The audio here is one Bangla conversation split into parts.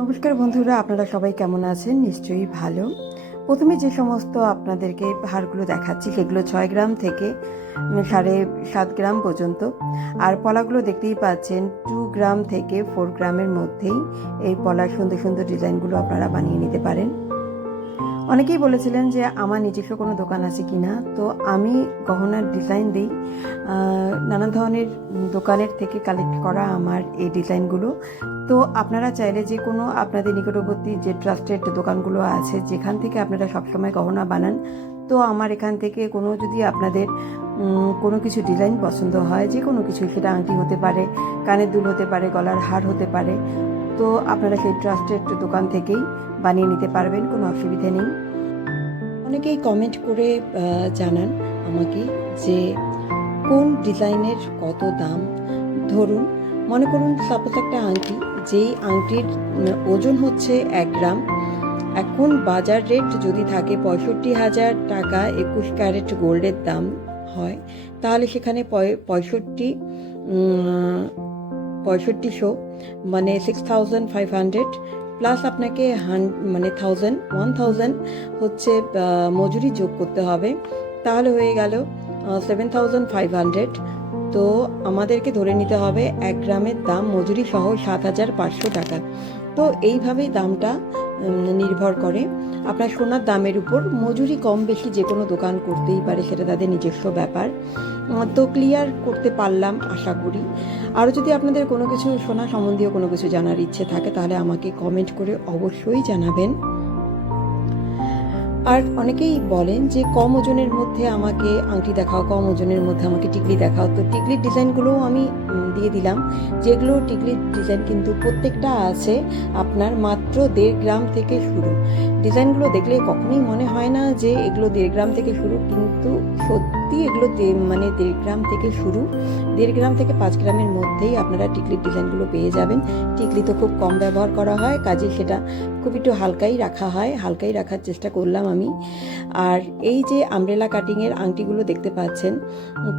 নমস্কার বন্ধুরা, আপনারা সবাই কেমন আছেন? নিশ্চয়ই ভালো। প্রথমে যে সমস্ত আপনাদেরকে হারগুলো দেখাচ্ছি সেগুলো 6 গ্রাম থেকে 7.5 গ্রাম পর্যন্ত। আর পলাগুলো দেখতেই পাচ্ছেন 2 গ্রাম থেকে 4 গ্রামের মধ্যেই এই পলার সুন্দর সুন্দর ডিজাইনগুলো আপনারা বানিয়ে নিতে পারেন। অনেকেই বলেছিলেন যে আমার নিজস্ব কোনো দোকান আছে কি না, তো আমি গহনার ডিজাইন দিই নানান ধরনের দোকানের থেকে কালেক্ট করা আমার এই ডিজাইনগুলো। তো আপনারা চাইলে যে কোনো আপনাদের নিকটবর্তী যে ট্রাস্টেড দোকানগুলো আছে যেখান থেকে আপনারা সবসময় গহনা বানান, তো আমার এখান থেকে কোনো যদি আপনাদের কোনো কিছু ডিজাইন পছন্দ হয়, যে কোনো কিছু, সেটা আংটি হতে পারে, কানের দুল হতে পারে, গলার হার হতে পারে, তো আপনারা সেই ট্রাস্টেড দোকান থেকেই বানিয়ে নিতে পারবেন, কোনো অসুবিধে নেই। অনেকেই কমেন্ট করে জানান আমাকে যে কোন ডিজাইনের কত দাম। ধরুন, মনে করুন সাপোজ একটা আংটি, যেই আংটির ওজন হচ্ছে 1 গ্রাম, এখন বাজার রেট যদি থাকে 65,000 টাকা 21 ক্যারেট গোল্ডের দাম হয়, তাহলে সেখানে 6500 মানে 6500 প্লাস আপনাকে 1000 হচ্ছে মজুরি যোগ করতে হবে, তাহলে হয়ে গেল 7500। তো আমাদেরকে ধরে নিতে হবে 1 গ্রামের দাম মজুরি সহ 7500 টাকা। তো এইভাবেই দামটা নির্ভর করে আপনার সোনার দামের উপর। মজুরি কম বেশি যে কোনো দোকান করতেই পারে, সেটা তাদের নিজস্ব ব্যাপার। তো ক্লিয়ার করতে পারলাম আশা করি। আরও যদি আপনাদের কোনো কিছু সোনা সম্বন্ধীয় কোনো কিছু জানার ইচ্ছে থাকে তাহলে আমাকে কমেন্ট করে অবশ্যই জানাবেন। আর অনেকেই বলেন যে কম ওজনের মধ্যে আমাকে আংটি দেখাও, কম ওজনের মধ্যে আমাকে টিকলি দেখাও। তো টিকলির ডিজাইনগুলোও আমি দিয়ে দিলাম, যেগুলো টিকলির ডিজাইন কিন্তু প্রত্যেকটা আছে আপনার মাত্র 1.5 গ্রাম থেকে শুরু। ডিজাইনগুলো দেখলে কখনোই মনে হয় না যে এগুলো 1.5 গ্রাম থেকে শুরু, কিন্তু সত্যি এগুলো 1.5 গ্রাম থেকে শুরু। 1.5 গ্রাম থেকে 5 গ্রামের মধ্যেই আপনারা টিকলির ডিজাইনগুলো পেয়ে যাবেন। টিকলি তো খুব কম ব্যবহার করা হয়, কাজে সেটা খুব একটু হালকাই রাখা হয়, হালকাই রাখার চেষ্টা করলাম আমি। আর এই যে আমব্রেলা কাটিংয়ের আংটিগুলো দেখতে পাচ্ছেন,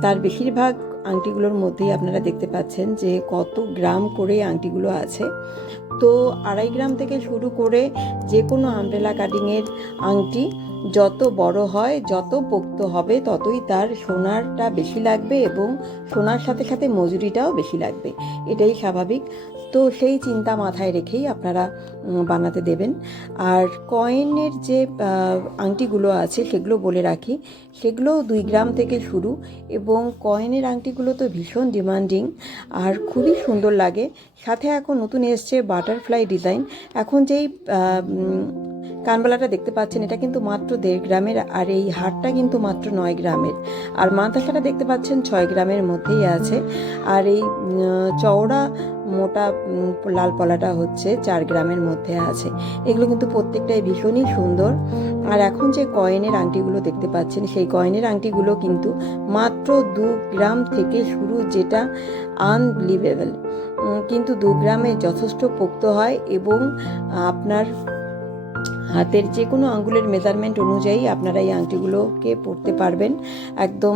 তার বেশিরভাগ আংটিগুলোর মধ্যেই আপনারা দেখতে পাচ্ছেন যে কত গ্রাম করে আংটিগুলো আছে। তো 2.5 গ্রাম থেকে শুরু করে যে কোনো আমব্রেলা কাটিংয়ের আংটি যত বড় হয়, যত পোক্ত হবে, ততই তার সোনারটা বেশি লাগবে এবং সোনার সাথে সাথে মজুরিটাও বেশি লাগবে, এটাই স্বাভাবিক। তো সেই চিন্তা মাথায় রেখেই আপনারা বানাতে দেবেন। আর কয়েনের যে আংটিগুলো আছে সেগুলো বলে রাখি, সেগুলো 2 গ্রাম থেকে শুরু, এবং কয়েনের আংটিগুলো তো ভীষণ ডিমান্ডিং আর খুবই সুন্দর লাগে। সাথে এখন নতুন এসছে বাটারফ্লাই ডিজাইন। এখন যেই কানবালাটা দেখতে পাচ্ছেন এটা কিন্তু মাত্র 1.5 গ্রামের, আর এই হারটা কিন্তু মাত্র 9 গ্রামের। আর মাথাটা দেখতে পাচ্ছেন 6 গ্রামের মধ্যেই আছে। আর এই চওড়া মোটা লাল পলাটা হচ্ছে 4 গ্রামের মধ্যে আছে। এগুলো কিন্তু প্রত্যেকটাই ভীষণই সুন্দর। আর এখন যে কয়েনের আংটিগুলো দেখতে পাচ্ছেন, সেই কয়েনের আংটিগুলো কিন্তু মাত্র 2 গ্রাম থেকে শুরু, যেটা আনবিলিভেবল। কিন্তু 2 গ্রামে যথেষ্ট পোক্ত হয় এবং আপনার হাতের যে কোনো আঙ্গুলের মেজারমেন্ট অনুযায়ী আপনারা এই আংটিগুলোকে পরতে পারবেন। একদম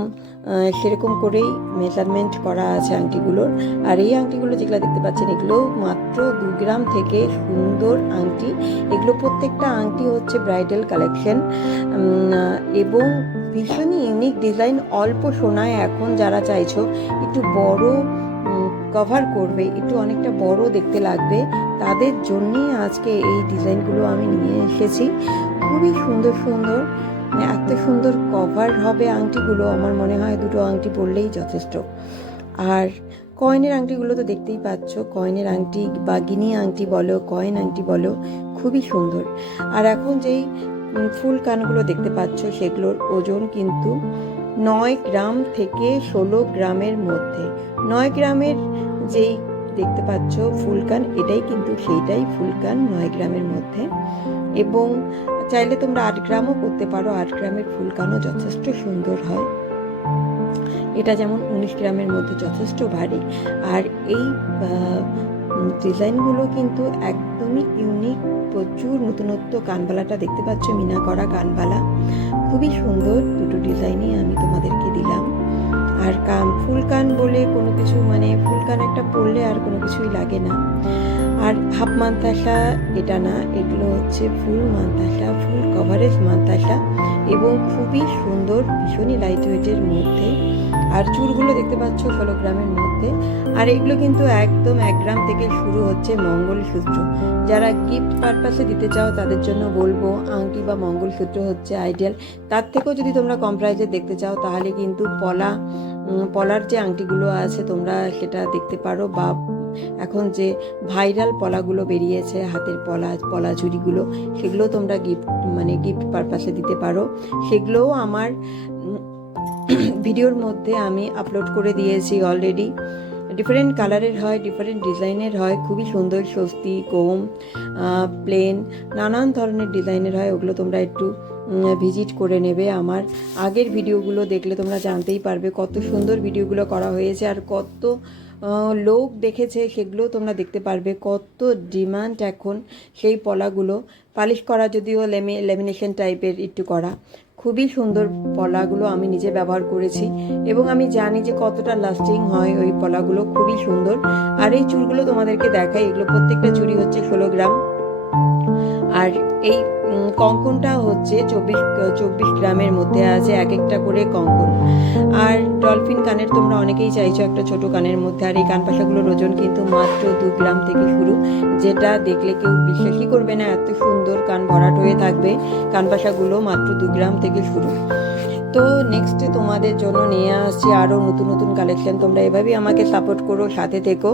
সেরকম করেই মেজারমেন্ট করা আছে আংটিগুলোর। আর এই আংটিগুলো যেগুলো দেখতে পাচ্ছেন এগুলো মাত্র 2 গ্রাম থেকে সুন্দর আংটি। এগুলো প্রত্যেকটা আংটি হচ্ছে ব্রাইডাল কালেকশন এবং ভীষণই ইউনিক ডিজাইন। অল্প সোনায় এখন যারা চাইছো একটু বড় কভার করবে, একটু অনেকটা বড় দেখতে লাগবে, তাদের জন্যই আজকে এই ডিজাইনগুলো আমি নিয়ে এসেছি। খুবই সুন্দর সুন্দর, এত সুন্দর কভার হবে আংটিগুলো, আমার মনে হয় 2টো আংটি পরলেই যথেষ্ট। আর কয়েনের আংটিগুলো তো দেখতেই পাচ্ছ, কয়েনের আংটি বা গিনি আংটি বলো, কয়েন আংটি বলো, খুবই সুন্দর। আর এখন যেই ফুল কানগুলো দেখতে পাচ্ছ সেগুলোর ওজন কিন্তু 9 গ্রাম থেকে 16 গ্রামের মধ্যে। 9 গ্রামের যেই দেখতে পাচ্ছ ফুলকান, এটাই কিন্তু সেইটাই ফুলকান 9 গ্রামের মধ্যে। এবং চাইলে তোমরা 8 গ্রামও করতে পারো, 8 গ্রামের ফুলকানও যথেষ্ট সুন্দর হয়। এটা যেমন 19 গ্রামের মধ্যে যথেষ্ট ভারী। আর এই ডিজাইনগুলো কিন্তু একদমই ইউনিক, প্রচুর নতুনত্ব। কানবালাটা দেখতে পাচ্ছ, মিনা করা কানবালা, খুবই সুন্দর। 2টো ডিজাইনই আমি তোমাদেরকে দিলাম। আর ফুলকান বলে কোনো কিছু, মানে ফুলকান একটা পরলে আর কোনো কিছুই লাগে না। আর হাফ মান্তাসা এটা না, এগুলো হচ্ছে ফুল মান্তাসা, ফুল কভারেজ মান্তাসা, এবং খুবই সুন্দর, ভীষণই লাইট ওয়েটের মধ্যে। আর চুড়গুলো দেখতে পাচ্ছ 16 গ্রামের মধ্যে। আর এগুলো কিন্তু একদম 1 গ্রাম থেকে শুরু হচ্ছে মঙ্গলসূত্র। যারা গিফট পারপাসে দিতে চাও তাদের জন্য বলবো আংটি বা মঙ্গলসূত্র হচ্ছে আইডিয়াল। তার থেকেও যদি তোমরা কম প্রাইসে দেখতে চাও তাহলে কিন্তু পলার যে আংটিগুলো আছে তোমরা সেটা দেখতে পারো, বা এখন যে ভাইরাল পলাগুলো বেরিয়েছে, হাতের পলা চুড়িগুলো, সেগুলো তোমরা গিফট পারপাসে দিতে পারো। সেগুলোও আমার ভিডিওর মধ্যে আমি আপলোড করে দিয়েছি অলরেডি। ডিফারেন্ট কালারের হয়, ডিফারেন্ট ডিজাইনের হয়, খুবই সুন্দর, স্বস্তি, কোম, প্লেন, নানান ধরনের ডিজাইনের হয়। ওগুলো তোমরা একটু ভিজিট করে নেবে। আমার আগের ভিডিওগুলো দেখলে তোমরা জানতেই পারবে কত সুন্দর ভিডিওগুলো করা হয়েছে, আর কত লোক দেখেছে সেগুলো তোমরা দেখতে পারবে। কত ডিমান্ড এখন সেই পলাগুলো, পালিশ করা যদিও লেমিনেশন টাইপের একটু করা, খুবই সুন্দর পলাগুলো আমি নিজে ব্যবহার করেছি এবং আমি জানি যে কতটা লাস্টিং হয় ওই পলাগুলো, খুবই সুন্দর। আর এই চুড়গুলো তোমাদেরকে দেখাই, এগুলো প্রত্যেকটা চুড়ি হচ্ছে 16 গ্রাম। আর এই কঙ্কনটা হচ্ছে 24 গ্রামের মধ্যে আছে, এক একটা করে কঙ্কন। আর ডলফিন কানের তোমরা অনেকেই চাইছো একটা ছোট কানের মধ্যে। আর এই কানপাশাগুলোর ওজন কিন্তু মাত্র 2 গ্রাম থেকে শুরু, যেটা দেখলে কেউ বিশ্বাসই করবে না, এত সুন্দর কান ভরাট হয়ে থাকবে। কানপাশাগুলো মাত্র 2 গ্রাম থেকে শুরু। তো নেক্সটে তোমাদের জন্য নিয়ে আসছি আরও নতুন নতুন কালেকশন। তোমরা এভাবেই আমাকে সাপোর্ট করো, সাথে থেকো।